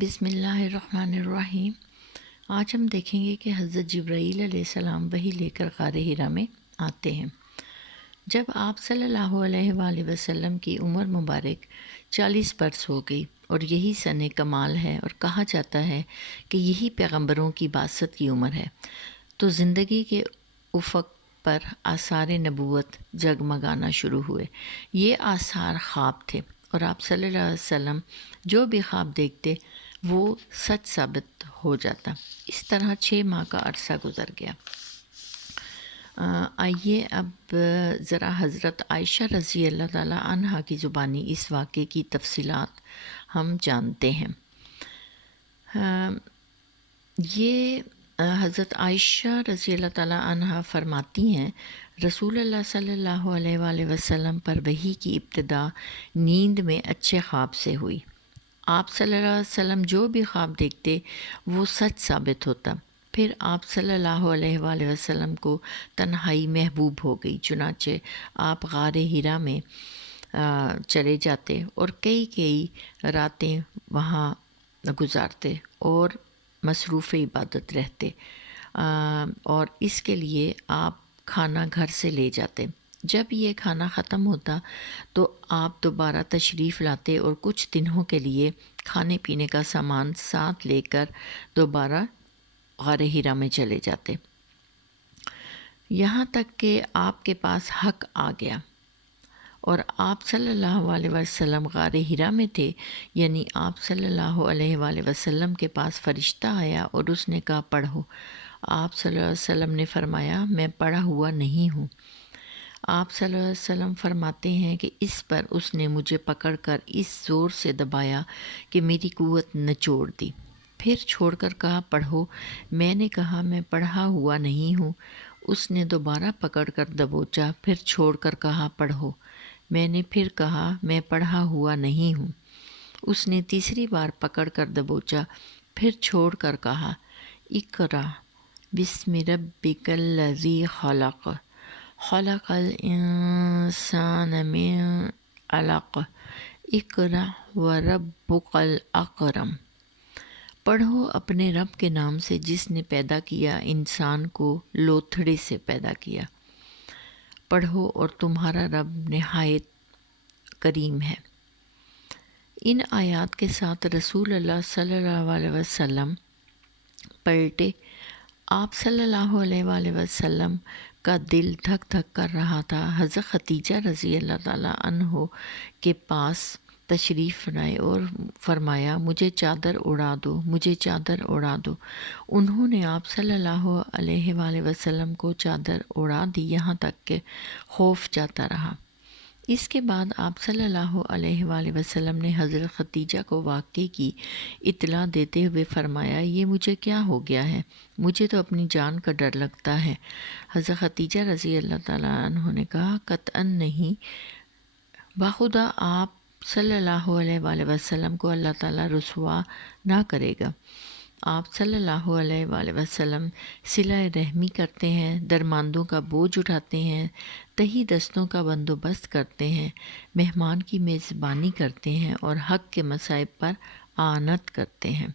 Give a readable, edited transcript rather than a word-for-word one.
بسم اللہ الرحمن الرحیم۔ آج ہم دیکھیں گے کہ حضرت جبرائیل علیہ السلام وحی لے کر غار حرا میں آتے ہیں۔ جب آپ صلی اللہ علیہ وآلہ وسلم کی عمر مبارک 40 برس ہو گئی اور یہی سن کمال ہے اور کہا جاتا ہے کہ یہی پیغمبروں کی بعثت کی عمر ہے، تو زندگی کے افق پر آثار نبوت جگمگانا شروع ہوئے۔ یہ آثار خواب تھے اور آپ صلی اللہ علیہ وسلم جو بھی خواب دیکھتے وہ سچ ثابت ہو جاتا۔ اس طرح 6 ماہ کا عرصہ گزر گیا۔ آئیے اب ذرا حضرت عائشہ رضی اللہ تعالیٰ عنہا کی زبانی اس واقعے کی تفصیلات ہم جانتے ہیں۔ یہ حضرت عائشہ رضی اللہ تعالیٰ عنہا فرماتی ہیں، رسول اللہ صلی اللہ علیہ وآلہ وسلم پر وحی کی ابتدا نیند میں اچھے خواب سے ہوئی۔ آپ صلی اللہ علیہ وسلم جو بھی خواب دیکھتے وہ سچ ثابت ہوتا۔ پھر آپ صلی اللہ علیہ وآلہ وسلم کو تنہائی محبوب ہو گئی، چنانچہ آپ غار حرا میں چلے جاتے اور کئی راتیں وہاں گزارتے اور مصروف عبادت رہتے، اور اس کے لیے آپ کھانا گھر سے لے جاتے۔ جب یہ کھانا ختم ہوتا تو آپ دوبارہ تشریف لاتے اور کچھ دنوں کے لیے کھانے پینے کا سامان ساتھ لے کر دوبارہ غار حرا میں چلے جاتے، یہاں تک کہ آپ کے پاس حق آ گیا اور آپ صلی اللہ علیہ وسلم غار حرا میں تھے، یعنی آپ صلی اللہ علیہ وآلہ وسلم کے پاس فرشتہ آیا اور اس نے کہا پڑھو۔ آپ صلی اللہ علیہ وسلم نے فرمایا میں پڑھا ہوا نہیں ہوں۔ آپ صلی اللہ علیہ وسلم فرماتے ہیں کہ اس پر اس نے مجھے پکڑ کر اس زور سے دبایا کہ میری قوت نچوڑ دی، پھر چھوڑ کر کہا پڑھو۔ میں نے کہا میں پڑھا ہوا نہیں ہوں۔ اس نے دوبارہ پکڑ کر دبوچا، پھر چھوڑ کر کہا پڑھو۔ میں نے پھر کہا میں پڑھا ہوا نہیں ہوں۔ اس نے تیسری بار پکڑ کر دبوچا، پھر چھوڑ کر کہا اقرأ بسم ربک الذی خلق خلق الانسان من علق اقرأ وربک الاکرم۔ پڑھو اپنے رب کے نام سے جس نے پیدا کیا انسان کو لوتھڑے سے پیدا کیا۔ پڑھو اور تمہارا رب نہایت کریم ہے۔ ان آیات کے ساتھ رسول اللہ صلی اللہ علیہ وسلم پلٹے۔ آپ صلی اللہ علیہ وآلہ وسلم کا دل دھک دھک کر رہا تھا۔ حضرت خدیجہ رضی اللہ تعالیٰ عنہ کے پاس تشریف لائے اور فرمایا مجھے چادر اڑا دو، مجھے چادر اڑا دو۔ انہوں نے آپ صلی اللہ علیہ وآلہ وسلم کو چادر اڑا دی، یہاں تک کہ خوف جاتا رہا۔ اس کے بعد آپ صلی اللہ علیہ وآلہ وسلم نے حضرت خدیجہ کو واقعے کی اطلاع دیتے ہوئے فرمایا یہ مجھے کیا ہو گیا ہے، مجھے تو اپنی جان کا ڈر لگتا ہے۔ حضرت خدیجہ رضی اللہ تعالیٰ عنہ نے کہا قطعاً نہیں، بخدا آپ صلی اللہ علیہ وآلہ وسلم کو اللہ تعالیٰ رسوا نہ کرے گا۔ آپ صلی اللہ علیہ وآلہ وسلم صلہ رحمی کرتے ہیں، درماندوں کا بوجھ اٹھاتے ہیں، تہی دستوں کا بندوبست کرتے ہیں، مہمان کی میزبانی کرتے ہیں اور حق کے مصائب پر اعانت کرتے ہیں۔